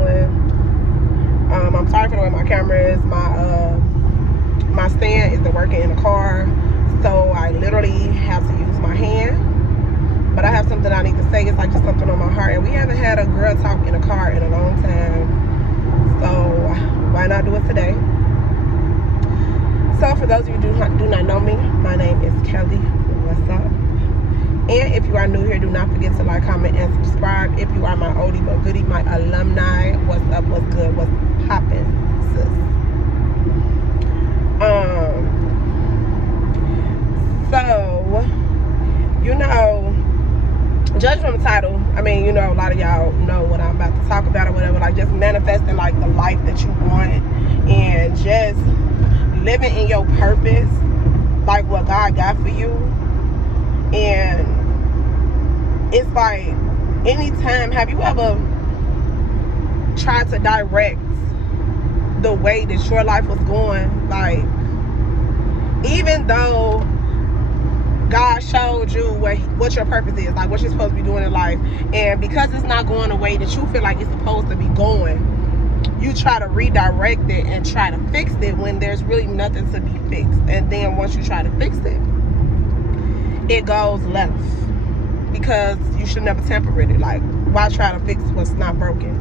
doing. I'm sorry for the way my camera is. My stand isn't working in the car, so I literally have to use my hand. But I have something I need to say. It's like just something on my heart, and we haven't had a girl talk in a car in a long time, so why not do it today? So for those of you who do not know me, my name is Kelly. What's up? And if you are new here, do not forget to like, comment, and subscribe. If you are my oldie but goodie, my alumni, what's up, what's good, what's poppin', sis? So, you know, judge from the title, I mean, you know, a lot of y'all know what I'm about to talk about or whatever, like just manifesting like the life that you want and just living in your purpose, like what God got for you. And it's like, anytime, have you ever tried to direct the way that your life was going? Like, even though God showed you what your purpose is, like what you're supposed to be doing in life, and because it's not going the way that you feel like it's supposed to be going, you try to redirect it and try to fix it when there's really nothing to be fixed. And then once you try to fix it, it goes left, because you should never tamper with it. Like, why try to fix what's not broken?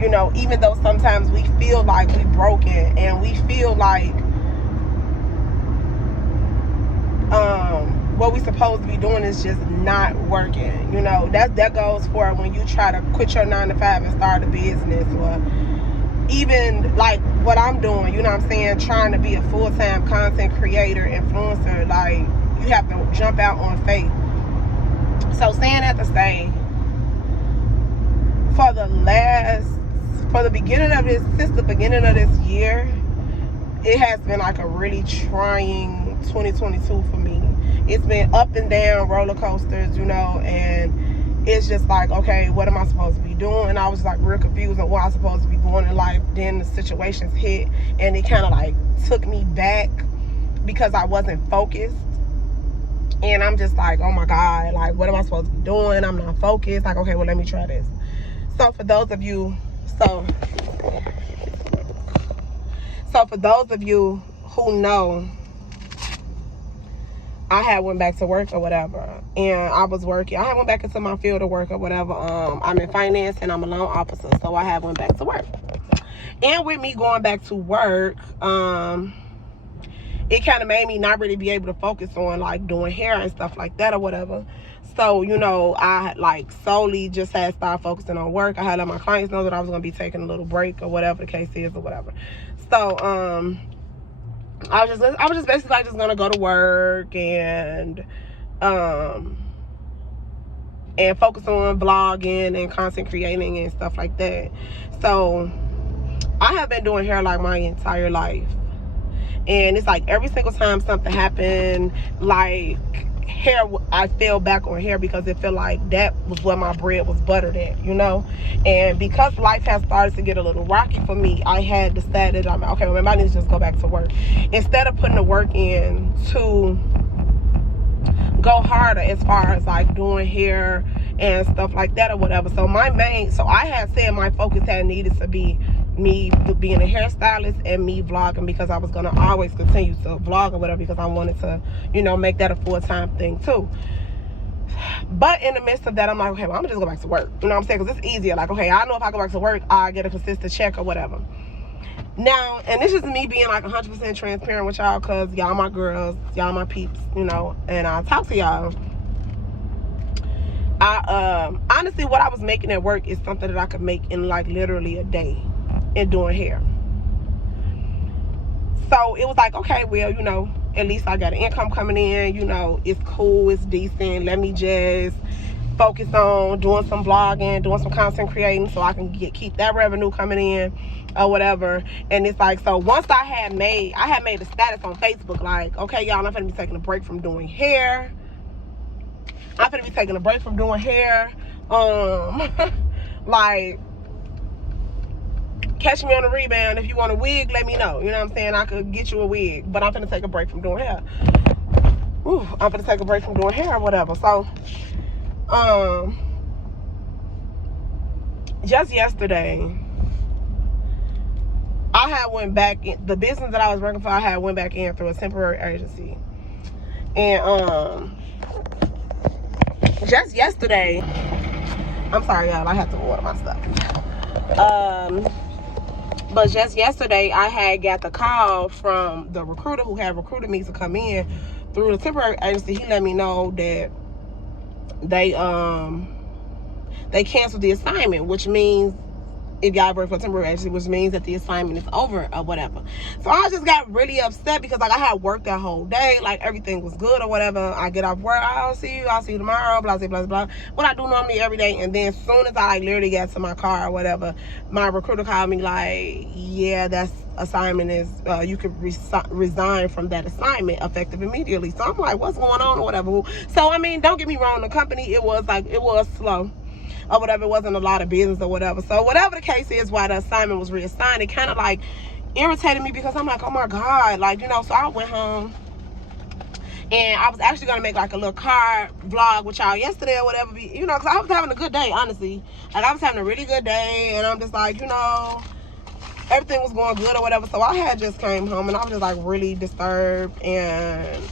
You know, even though sometimes we feel like we broken and we feel like what we supposed to be doing is just not working. You know, that goes for when you try to quit your 9 to 5 and start a business, or even like what I'm doing, you know what I'm saying, trying to be a full-time content creator, influencer. Like, you have to jump out on faith. So saying that to say, since the beginning of this year, it has been like a really trying 2022 for me. It's been up and down roller coasters, you know, and it's just like, okay, what am I supposed to be doing? And I was like real confused on what I was supposed to be doing in life. Then the situations hit, and it kind of like took me back because I wasn't focused. And I'm just like, oh my God, like, what am I supposed to be doing? I'm not focused. Like, okay, well, let me try this. So for those of you who know, I had went back to work or whatever, and I had went back into my field of work or whatever. I'm in finance and I'm a loan officer, so I had went back to work. And with me going back to work, it kind of made me not really be able to focus on like doing hair and stuff like that or whatever. So, you know, I like solely just had started focusing on work. I had let my clients know that I was going to be taking a little break or whatever the case is or whatever. So, I was just basically like just gonna go to work and focus on vlogging and content creating and stuff like that. So I have been doing hair like my entire life, and it's like every single time something happened, like hair, I fell back on hair because it felt like that was where my bread was buttered at, you know. And because life has started to get a little rocky for me, I had decided, I'm okay, well, I need to just go back to work instead of putting the work in to go harder as far as like doing hair and stuff like that or whatever. So I had said my focus had needed to be me being a hairstylist and me vlogging, because I was going to always continue to vlog or whatever, because I wanted to, you know, make that a full-time thing too. But in the midst of that, I'm like, okay, well, I'm gonna just go back to work, you know what I'm saying, because it's easier. Like, okay, I know if I go back to work, I get a consistent check or whatever. Now, and this is me being like 100% transparent with y'all, because y'all my girls, y'all my peeps, you know, and I talk to y'all. Honestly, what I was making at work is something that I could make in like literally a day in doing hair. So it was like, okay, well, you know, at least I got an income coming in, you know, it's cool, it's decent. Let me just focus on doing some vlogging, doing some content creating, so I can keep that revenue coming in or whatever. And it's like, so once I had made a status on Facebook, like, okay, y'all, I'm gonna be taking a break from doing hair. Like, catch me on the rebound. If you want a wig, let me know. You know what I'm saying? I could get you a wig, but I'm finna take a break from doing hair. I'm finna take a break from doing hair or whatever. So, just yesterday, I had went back in the business that I was working for. I had went back in through a temporary agency, and just yesterday, I'm sorry y'all, I have to order my stuff. But just yesterday, I had got the call from the recruiter who had recruited me to come in through the temporary agency. He let me know that they canceled the assignment, which means if y'all work for a temporary agency, which means that the assignment is over or whatever. So I just got really upset because like I had worked that whole day, like everything was good or whatever. I get off work, I'll see you tomorrow, blah blah blah blah. What I do normally every day, and then as soon as I like literally get to my car or whatever, my recruiter called me like, yeah, that's assignment is you could resign from that assignment effective immediately. So I'm like, what's going on or whatever. So I mean, don't get me wrong, the company it was slow or whatever, it wasn't a lot of business or whatever. So whatever the case is, why the assignment was reassigned, it kind of like irritated me because I'm like, oh my god, like, you know. So I went home and I was actually gonna make like a little car vlog with y'all yesterday or whatever, you know, because I was having a good day, honestly. Like I was having a really good day, and I'm just like, you know, everything was going good or whatever. So I had just came home and I was just like really disturbed, and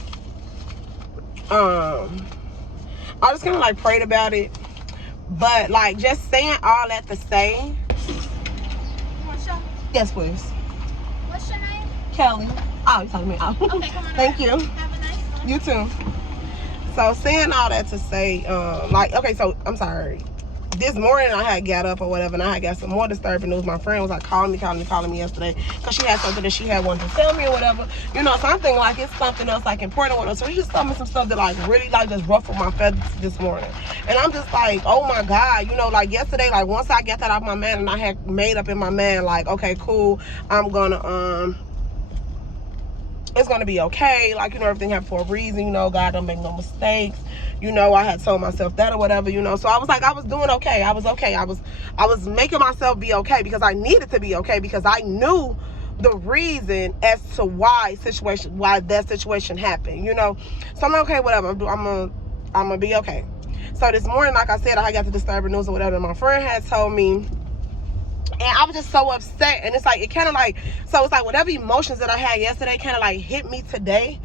I just kind of like prayed about it. But like just saying all that to say, you want to show? Yes please. What's your name? Kelly. Oh, you're talking to me. Oh. Okay, come on. Thank you. Have a nice one. You too. So saying all that to say, like, okay, so I'm sorry. This morning I had got up or whatever, and I had got some more disturbing news. My friend was like calling me yesterday because she had something that she had wanted to tell me or whatever, you know. So I'm thinking like it's something else like important or whatever. So she just told me some stuff that like really like just ruffled my feathers this morning, and I'm just like, oh my god, you know, like yesterday, like once I got that off my mind and I had made up in my mind like, okay, cool, I'm gonna it's gonna be okay, like, you know, everything happened for a reason, you know, God don't make no mistakes, you know. I had told myself that or whatever, you know. So I was like, I was doing okay, I was okay, I was making myself be okay because I needed to be okay, because I knew the reason as to why that situation happened, you know. So I'm like, okay, whatever, I'm gonna be okay. So this morning, like I said, I got the disturbing news or whatever, and my friend had told me, and I was just so upset. And it's like, it kind of like, so it's like whatever emotions that I had yesterday kind of like hit me today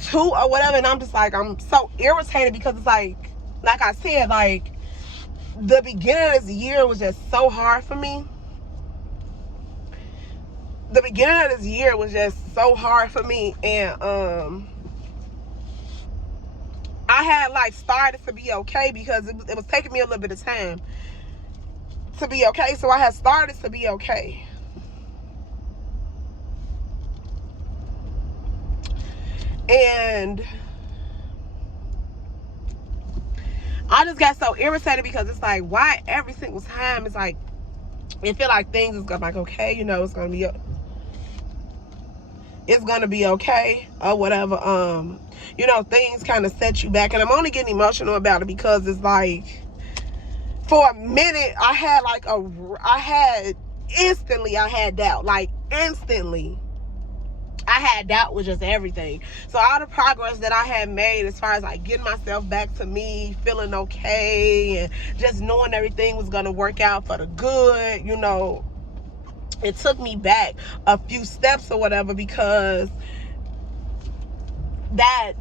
too or whatever. And I'm just like, I'm so irritated because it's like I said, like the beginning of this year was just so hard for me. The beginning of this year was just so hard for me. And I had like started to be okay because it was taking me a little bit of time to be okay. So I had started to be okay. And I just got so irritated because it's like, why every single time it's like, it feel like things is gonna, like, okay, you know, it's gonna be okay or whatever. You know, things kind of set you back, and I'm only getting emotional about it because it's like, for a minute, I had doubt. Like, instantly, I had doubt with just everything. So all the progress that I had made as far as like getting myself back to me, feeling okay, and just knowing everything was going to work out for the good, you know, it took me back a few steps or whatever, because that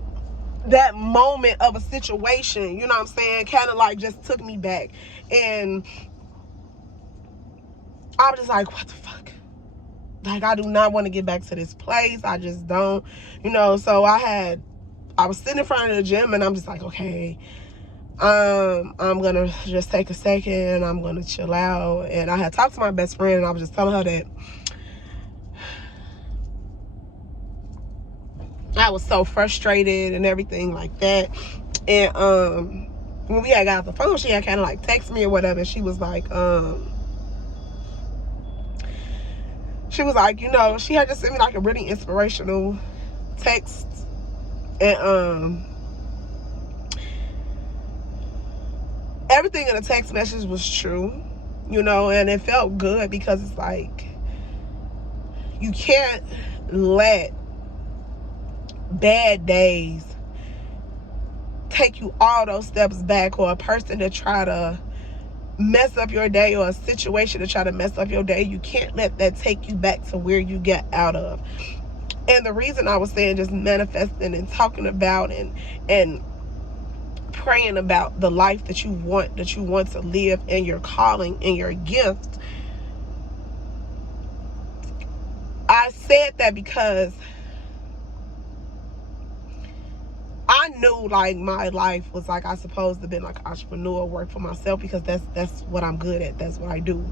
moment of a situation, you know what I'm saying, kind of like just took me back. And I was just like, what the fuck? Like, I do not want to get back to this place. I just don't, you know. So I was sitting in front of the gym, and I'm just like, okay, I'm gonna just take a second, I'm gonna chill out. And I had talked to my best friend, and I was just telling her that I was so frustrated and everything like that. And when we had got off the phone, she had kind of like texted me or whatever, and she was like, you know, she had just sent me like a really inspirational text. And everything in the text message was true, you know, and it felt good, because it's like, you can't let bad days take you all those steps back, or a person to try to mess up your day, or a situation to try to mess up your day, you can't let that take you back to where you got out of. And the reason I was saying just manifesting and talking about and praying about the life that you want to live, and your calling and your gift, I said that because I knew like my life was like I supposed to be like an entrepreneur, work for myself, because that's what I'm good at. That's what I do.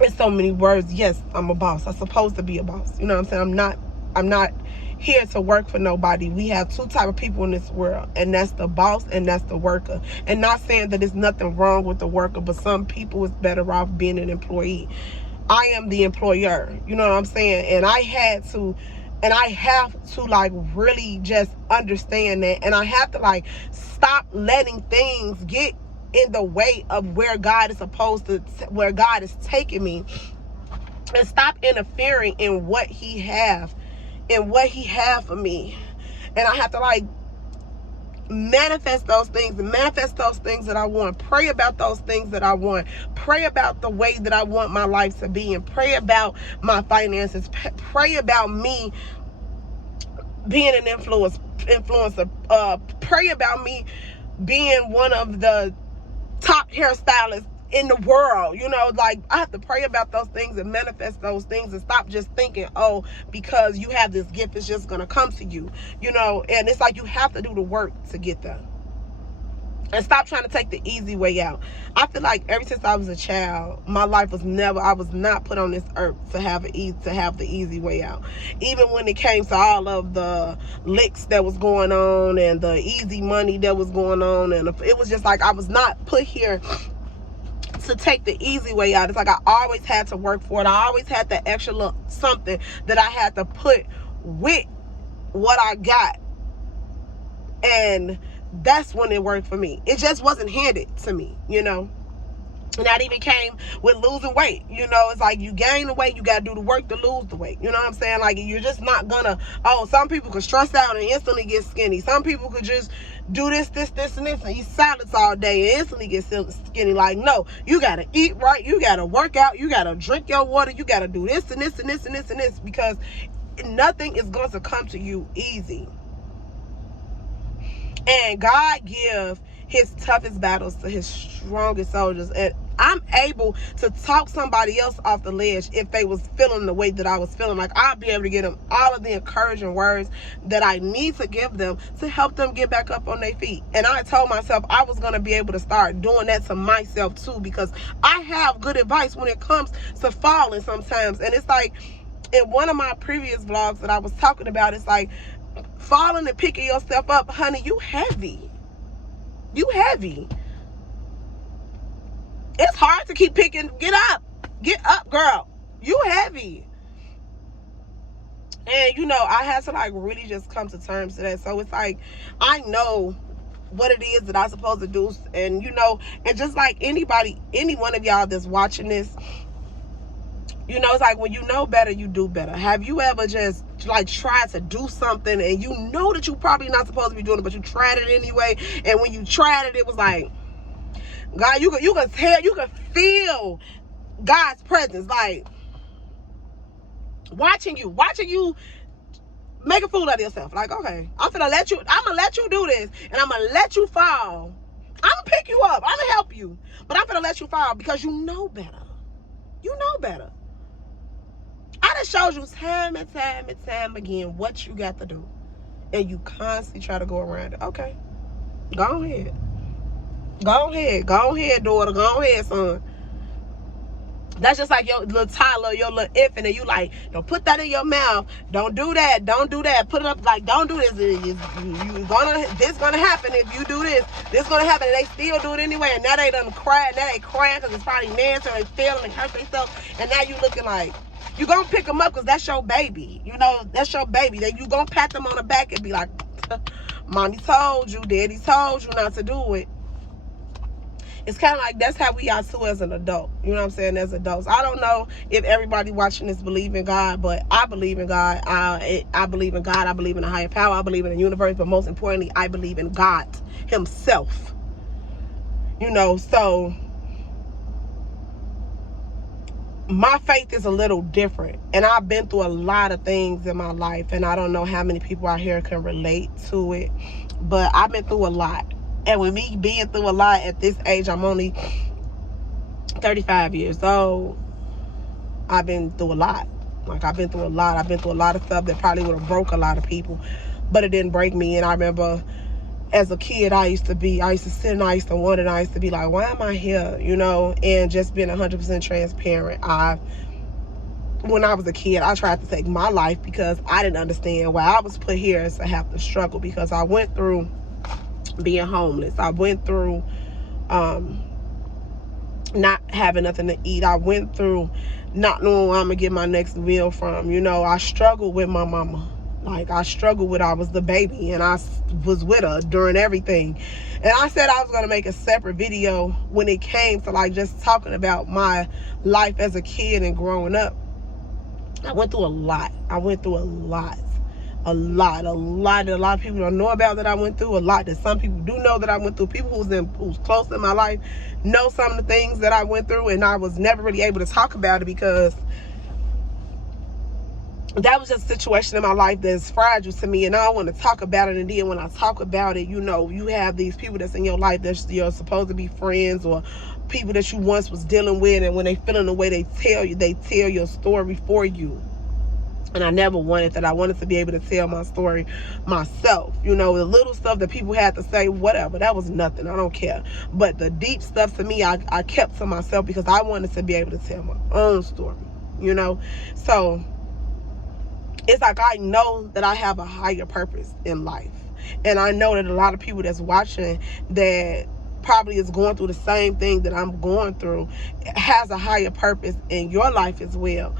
In so many words, yes, I'm a boss. I'm supposed to be a boss. You know what I'm saying? I'm not here to work for nobody. We have two type of people in this world, and that's the boss and that's the worker. And not saying that there's nothing wrong with the worker, but some people is better off being an employee. I am the employer. You know what I'm saying? And I have to like really just understand that, and I have to like stop letting things get in the way of where God is taking me, and stop interfering in what he have for me. And I have to like manifest those things that I want. Pray about those things that I want. Pray about the way that I want my life to be, and pray about my finances. Pray about me being an influencer. Pray about me being one of the top hairstylists in the world. You know, like I have to pray about those things and manifest those things, and stop just thinking, oh, because you have this gift, it's just gonna come to you. You know, and it's like you have to do the work to get there. And stop trying to take the easy way out. I feel like ever since I was a child, my life was I was not put on this earth to have the easy way out. Even when it came to all of the licks that was going on and the easy money that was going on, and it was just like I was not put here to take the easy way out. It's like I always had to work for it. I always had that extra little something that I had to put with what I got. And that's when it worked for me. It just wasn't handed to me, you know. And that even came with losing weight. You know, it's like you gain the weight, you got to do the work to lose the weight. You know what I'm saying? Like, you're just not gonna, some people could stress out and instantly get skinny. Some people could just do this, and eat salads all day and instantly get skinny. Like, no, you got to eat right. You got to work out. You got to drink your water. You got to do this and this and this and this and this, because nothing is going to come to you easy. And God gives his toughest battles to his strongest soldiers. And I'm able to talk somebody else off the ledge if they was feeling the way that I was feeling. Like, I'll be able to get them all of the encouraging words that I need to give them to help them get back up on their feet. And I told myself I was going to be able to start doing that to myself too, because I have good advice when it comes to falling sometimes. And it's like, in one of my previous vlogs that I was talking about, it's like, falling and picking yourself up, honey, you heavy. You heavy. It's hard to keep picking. Get up, girl. You heavy. And you know, I had to like really just come to terms to that. So it's like, I know what it is that I'm supposed to do. And you know, and just like any one of y'all that's watching this, you know, it's like when you know better, you do better. Have you ever just like tried to do something and you know that you probably not supposed to be doing it, but you tried it anyway? And when you tried it, it was like, God, you can tell, you can feel God's presence, like watching you make a fool out of yourself. Like, okay, I'm gonna let you do this, and I'm gonna let you fall. I'm gonna pick you up, I'm gonna help you, but I'm gonna let you fall because you know better. You know better. I done showed you time and time again what you got to do, and you constantly try to go around it. Okay, go ahead, daughter, go ahead, son. That's just like your little toddler, your little infant, and you like, don't put that in your mouth, don't do that, put it up, like, don't do this. This gonna happen if you do this. This gonna happen, and they still do it anyway. And now they done cry, now they crying because it's probably mad, so they failing and hurt themselves. And now you looking like, you gonna pick them up because that's your baby. You know, that's your baby. Then you gonna pat them on the back and be like, mommy told you, daddy told you not to do it. It's kind of like that's how we are too as an adult. You know what I'm saying? As adults, I don't know if everybody watching this believe in God, but I believe in God. I believe in God. I believe in a higher power. I believe in the universe, but most importantly, I believe in God himself. You know, so my faith is a little different, and I've been through a lot of things in my life, and I don't know how many people out here can relate to it, but I've been through a lot. And with me being through a lot at this age, I'm only 35 years old, I've been through a lot. Like, I've been through a lot. I've been through a lot of stuff that probably would have broke a lot of people, but it didn't break me. And I remember as a kid, I used to sit and I used to wonder, and I used to be like, why am I here? You know, and just being 100% transparent. When I was a kid, I tried to take my life because I didn't understand why I was put here as to have to struggle, because I went through being homeless. I went through not having nothing to eat. I went through not knowing where I'm gonna get my next meal from. You know, I struggled with my mama. Like, I struggled with, I was the baby, and I was with her during everything. And I said I was going to make a separate video when it came to, like, just talking about my life as a kid and growing up. I went through a lot. I went through a lot that a lot of people don't know about that I went through. A lot that some people do know that I went through. People who's close in my life know some of the things that I went through, and I was never really able to talk about it because that was just a situation in my life that's fragile to me, and I don't want to talk about it. And then when I talk about it, you know, you have these people that's in your life that you're supposed to be friends, or people that you once was dealing with, and when they feel in the way they tell your story for you. And I never wanted that. I wanted to be able to tell my story myself. You know, the little stuff that people had to say, whatever, that was nothing. I don't care. But the deep stuff, to me, I kept to myself because I wanted to be able to tell my own story, you know. So it's like, I know that I have a higher purpose in life. And I know that a lot of people that's watching that probably is going through the same thing that I'm going through has a higher purpose in your life as well.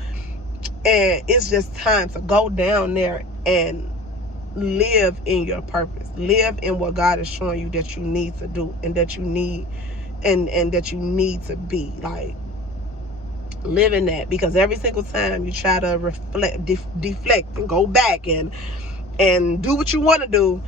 And it's just time to go down there and live in your purpose. Live in what God is showing you that you need to do, and that you need and that you need to be. Like, live in that, because every single time you try to deflect and go back and do what you want to do,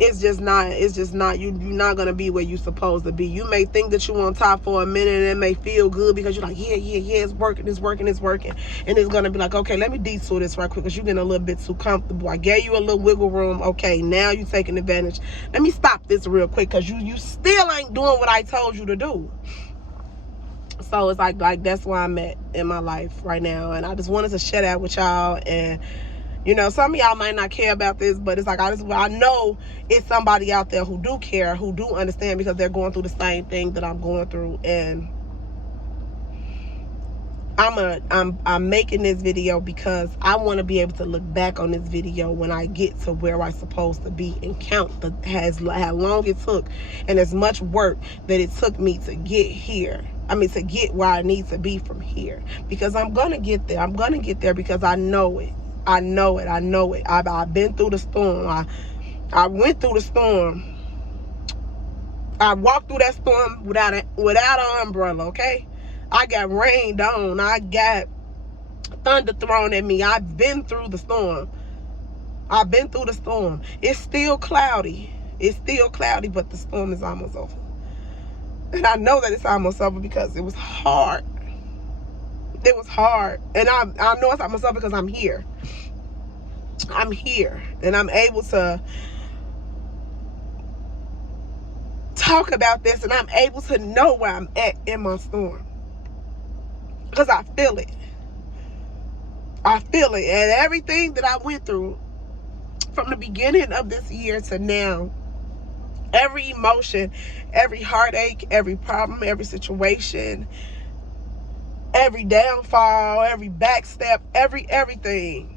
it's just not you're not gonna be where you're supposed to be. You may think that you on top for a minute, and it may feel good because you're like, yeah, it's working, and it's gonna be like, okay, let me detour this right quick because you're getting a little bit too comfortable. I gave you a little wiggle room. Okay, now you're taking advantage. Let me stop this real quick because you still ain't doing what I told you to do. So it's like that's where I'm at in my life right now, and I just wanted to share that with y'all. And you know, some of y'all might not care about this, but it's like, I know it's somebody out there who do care, who do understand, because they're going through the same thing that I'm going through. And I'm making this video because I want to be able to look back on this video when I get to where I'm supposed to be, and count how long it took and as much work that it took me to get here. I mean, to get where I need to be from here, because I'm gonna get there. I'm gonna get there because I know it. I know it. I've been through the storm. I went through the storm. I walked through that storm without an umbrella, okay? I got rained on. I got thunder thrown at me. I've been through the storm. It's still cloudy. But the storm is almost over. And I know that it's almost over because it was hard. It was hard. And I know it's almost over because I'm here. And I'm able to talk about this, and I'm able to know where I'm at in my storm, because I feel it. And everything that I went through from the beginning of this year to now, every emotion, every heartache, every problem, every situation, every downfall, every backstep, everything,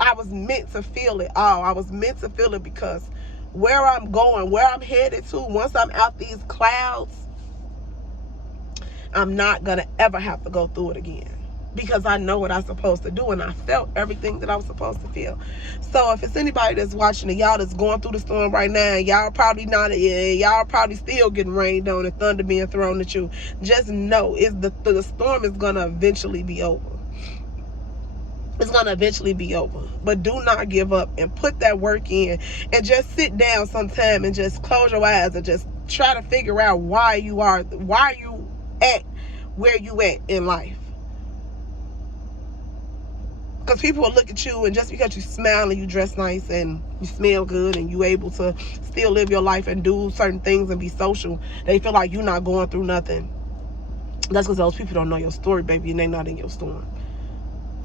I was meant to feel it all. I was meant to feel it because where I'm going, where I'm headed to, once I'm out these clouds, I'm not going to ever have to go through it again, because I know what I'm supposed to do, and I felt everything that I was supposed to feel. So if it's anybody that's watching and y'all that's going through the storm right now, and y'all probably still getting rained on and thunder being thrown at you, just know the storm is going to eventually be over. It's going to eventually be over. But do not give up, and put that work in, and just sit down sometime and just close your eyes and just try to figure out why you at where you at in life. Because people will look at you, and just because you smile and you dress nice and you smell good and you able to still live your life and do certain things and be social, they feel like you're not going through nothing. That's because those people don't know your story, baby, and they not in your storm.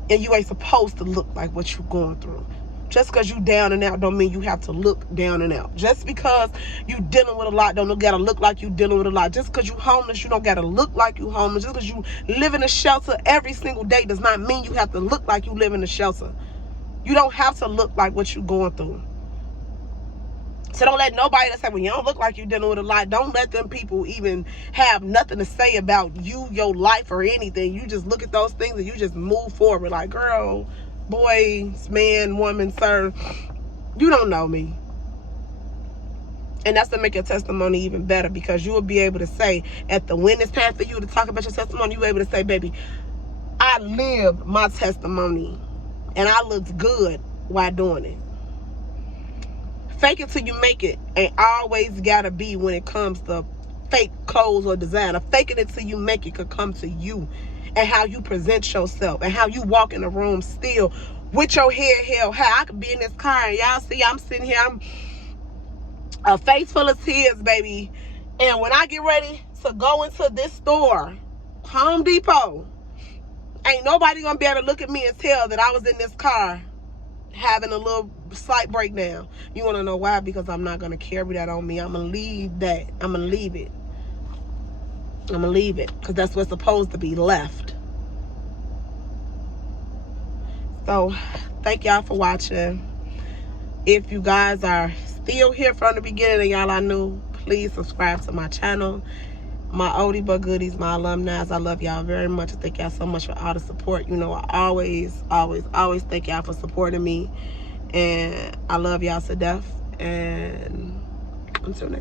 And you ain't supposed to look like what you're going through. Just because you down and out don't mean you have to look down and out. Just because you dealing with a lot don't gotta look like you dealing with a lot. Just because you homeless, you don't gotta look like you homeless. Just because you live in a shelter every single day does not mean you have to look like you live in a shelter. You don't have to look like what you're going through. So don't let nobody that say, well, you don't look like you're dealing with a lot. Don't let them people even have nothing to say about you, your life, or anything. You just look at those things and you just move forward. Like, girl, boy, man, woman, sir, you don't know me. And that's to make your testimony even better, because you will be able to say, when it's time for you to talk about your testimony, you'll be able to say, baby, I lived my testimony and I looked good while doing it. Fake it till you make it ain't always gotta be when it comes to fake clothes or designer. Faking it till you make it could come to you and how you present yourself and how you walk in the room still with your head held high. I could be in this car and y'all see I'm sitting here, I'm a face full of tears, baby. And when I get ready to go into this store, Home Depot, ain't nobody gonna be able to look at me and tell that I was in this car having a little slight breakdown. You want to know why? Because I'm not going to carry that on me. I'm going to leave that. I'm going to leave it. I'm going to leave it because that's what's supposed to be left. So thank y'all for watching. If you guys are still here from the beginning and y'all are new, please subscribe to my channel. My oldie but goodies, my alumni, I love y'all very much. Thank y'all so much for all the support. You know, I always thank y'all for supporting me. And I love y'all to death. And until next time.